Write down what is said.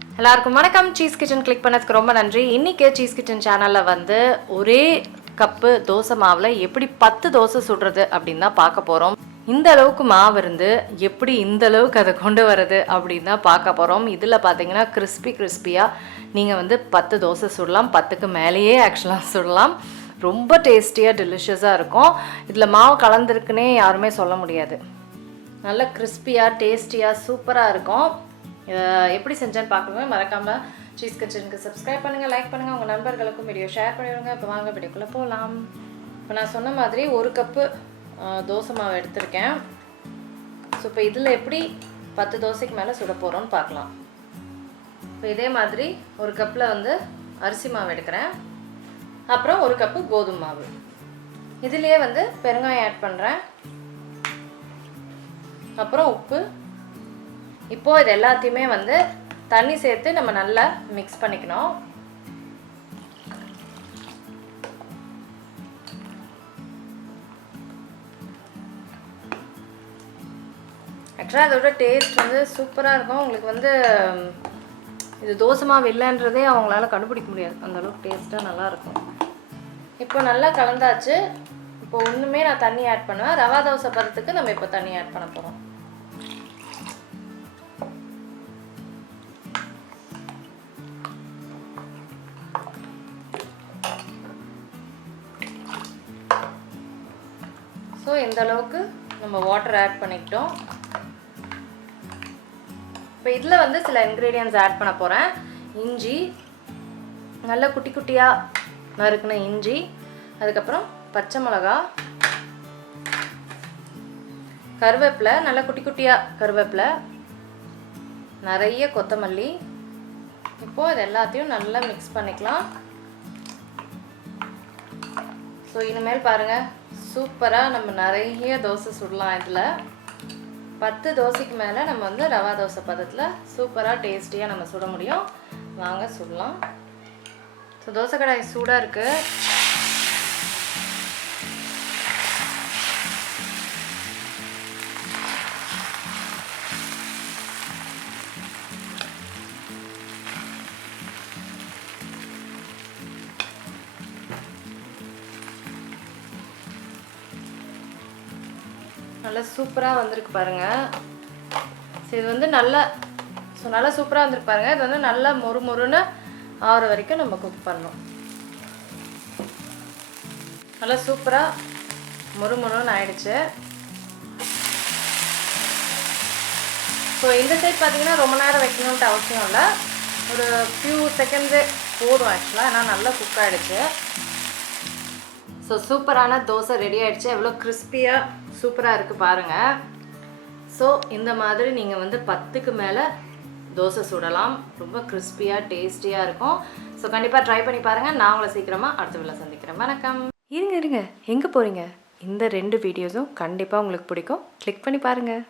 எல்லாருக்கும் வணக்கம். Cheese kitchen click பண்ணதுக்கு ரொம்ப நன்றி. இன்றைக்கி சீஸ் கிச்சன் சேனலில் வந்து ஒரே கப்பு தோசை மாவில் எப்படி 10 தோசை சுடுறது அப்படின்னு தான் பார்க்க போகிறோம். இந்த அளவுக்கு மாவு இருந்து எப்படி இந்த அளவுக்கு அதை கொண்டு வரது அப்படின்னு தான் பார்க்க போகிறோம். இதில் பார்த்தீங்கன்னா கிறிஸ்பியாக நீங்கள் வந்து 10 தோசை சுடலாம், 10க்கு மேலேயே ஆக்சுவலாக சுடலாம். ரொம்ப டேஸ்டியாக டெலிஷியஸாக இருக்கும். இதில் மாவு கலந்துருக்குன்னே யாருமே சொல்ல முடியாது. நல்ல கிறிஸ்பியாக டேஸ்டியாக சூப்பராக இருக்கும். எப்படி செஞ்சேன்னு பார்க்கணுங்க. மறக்காமல் சீஸ் கிச்சனுக்கு சப்ஸ்கிரைப் பண்ணுங்கள், லைக் பண்ணுங்கள், உங்கள் நண்பர்களுக்கும் வீடியோ ஷேர் பண்ணிவிடுங்க. இப்போ வாங்க வீடியோக்குள்ளே போகலாம். இப்போ நான் சொன்ன மாதிரி 1 கப்பு தோசை மாவு எடுத்திருக்கேன். ஸோ இப்போ இதில் எப்படி 10 தோசைக்கு மேலே சுட போகிறோன்னு பார்க்கலாம். இப்போ இதே மாதிரி 1 கப்பில் வந்து அரிசி மாவு எடுக்கிறேன். அப்புறம் 1 கப்பு கோதுமை மாவு. இதுலேயே வந்து பெருங்காயம் ஆட் பண்ணுறேன். அப்புறம் உப்பு. இப்போது இது எல்லாத்தையுமே வந்து தண்ணி சேர்த்து நம்ம நல்லா மிக்ஸ் பண்ணிக்கணும். ஆக்சுவலாக அதோட டேஸ்ட் வந்து சூப்பராக இருக்கும். உங்களுக்கு வந்து இது தோசை மாவு இல்லைன்றதே அவங்களால கண்டுபிடிக்க முடியாது, அந்தளவுக்கு டேஸ்ட்டாக நல்லாயிருக்கும். இப்போ நல்லா கலந்தாச்சு. இப்போ ஒன்றுமே நான் தண்ணி ஆட் பண்ணுவேன். ரவா தோசை பதத்துக்கு நம்ம இப்போ தண்ணி ஆட் பண்ண போகிறோம். ஸோ இந்த அளவுக்கு நம்ம வாட்டர் ஆட் பண்ணிக்கிட்டோம். இப்போ இதில் வந்து சில இன்க்ரீடியன்ட்ஸ் ஆட் பண்ண போகிறேன். இஞ்சி, நல்ல குட்டி குட்டியாக நறுக்கின இஞ்சி, அதுக்கப்புறம் பச்சை மிளகா, கருவேப்பிலை, நல்ல குட்டி குட்டியாக கருவேப்பிலை, நிறைய கொத்தமல்லி. இப்போது இது எல்லாத்தையும் நல்லா மிக்ஸ் பண்ணிக்கலாம். ஸோ இனிமேல் பாருங்கள், சூப்பராக நம்ம நிறைய தோசை சுடலாம். இதில் 10 தோசைக்கு மேலே நம்ம வந்து ரவா தோசை பதத்தில் சூப்பராக டேஸ்டியாக நம்ம சுட முடியும். வாங்க சுடலாம். ஸோ தோசை கடாய் சூடாக இருக்குது. நல்லா சூப்பராக வந்திருக்கு பாருங்கள். ஸோ இது வந்து நல்லா சூப்பராக வந்திருக்கு பாருங்கள். இது வந்து நல்லா மொறுன்னு ஆகிற வரைக்கும் நம்ம குக் பண்ணணும். நல்லா சூப்பராக மொறுன்னு ஆயிடுச்சு. ஸோ இந்த சைட் பார்த்தீங்கன்னா ரொம்ப நேரம் வைக்கணுன்ட்டு அவசியம் இல்லை, ஒரு ஃபியூ செகண்ட்ஸே போதும் ஆக்சுவலாக. ஏன்னா நல்லா குக் ஆகிடுச்சு. ஸோ சூப்பரான தோசை ரெடி ஆகிடுச்சு. எவ்வளோ கிறிஸ்பியாக சூப்பராக இருக்குது பாருங்கள். ஸோ இந்த மாதிரி நீங்கள் வந்து 10க்கு மேலே தோசை சுடலாம். ரொம்ப கிறிஸ்பியாக டேஸ்டியாக இருக்கும். ஸோ கண்டிப்பாக ட்ரை பண்ணி பாருங்கள். நான் உங்களை சீக்கிரமாக அடுத்த வேளை சந்திக்கிறேன். வணக்கம். இருங்க எங்கே போகிறீங்க? இந்த 2 வீடியோஸும் கண்டிப்பாக உங்களுக்கு பிடிக்கும். கிளிக் பண்ணி பாருங்கள்.